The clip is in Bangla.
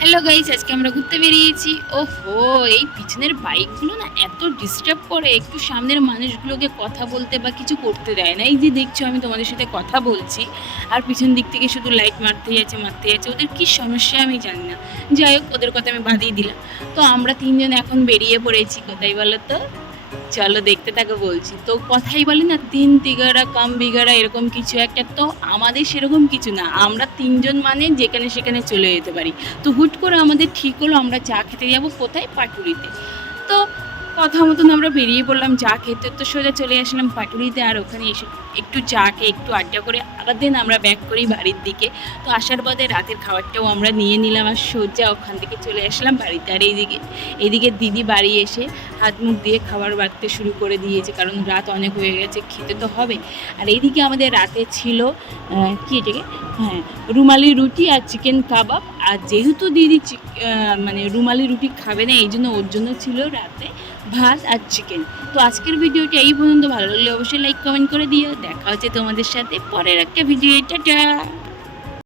হ্যালো গাইস, আজকে আমরা ঘুরতে বেরিয়েছি। ওহো, এই পিছনের বাইকগুলো না এত ডিস্টার্ব করে, একটু সামনের মানুষগুলোকে কথা বলতে বা কিছু করতে দেয় না। এই যে দেখছো আমি তোমাদের সাথে কথা বলছি আর পিছন দিক থেকে শুধু লাইট মারতে যাচ্ছে। ওদের কি সমস্যা আমি জানি না। যাই হোক, ওদের কথা আমি বাদই দিলাম। তো আমরা তিনজন এখন বেরিয়ে পড়েছি কোথায় বলো তো? চলো দেখতে থাকো বলছি। তো কথাই বলে না, তিন তিগারা কাম বিগাড়া, এরকম কিছু একটা। তো আমাদের সেরকম কিছু না, আমরা তিনজন মানে যেখানে সেখানে চলে যেতে পারি। তো হুট করে আমাদের ঠিক হলো আমরা চা খেতে যাবো কোথায়, পাটুরিতে। তো কথা মতন আমরা বেরিয়ে পড়লাম চা খেতে। তো সোজা চলে আসলাম পাটুরিতে, আর ওখানে এসে একটু চা খেয়ে একটু আড্ডা করে আবার দিন আমরা ব্যাক করি বাড়ির দিকে। তো আসার পথে রাতের খাবারটাও আমরা নিয়ে নিলাম আর সোজা ওখান থেকে চলে আসলাম বাড়িতে। আর এইদিকে দিদি বাড়ি এসে হাত মুখ দিয়ে খাবার বাড়তে শুরু করে দিয়েছে, কারণ রাত অনেক হয়ে গেছে, খেতে তো হবে। আর এইদিকে আমাদের রাতে ছিল কি এটাকে, হ্যাঁ, রুমালি রুটি আর চিকেন কাবাব। আর যেহেতু দিদি মানে রুমালি রুটি খাবে না, এই জন্য ওর জন্য ছিল রাতে ভাত আর চিকেন। তো আজকের ভিডিওটা এই পর্যন্ত। ভালো লাগলে অবশ্যই লাইক কমেন্ট করে দিও। দেখা হচ্ছে তোমাদের সাথে পরের একটা ভিডিও। টাটা।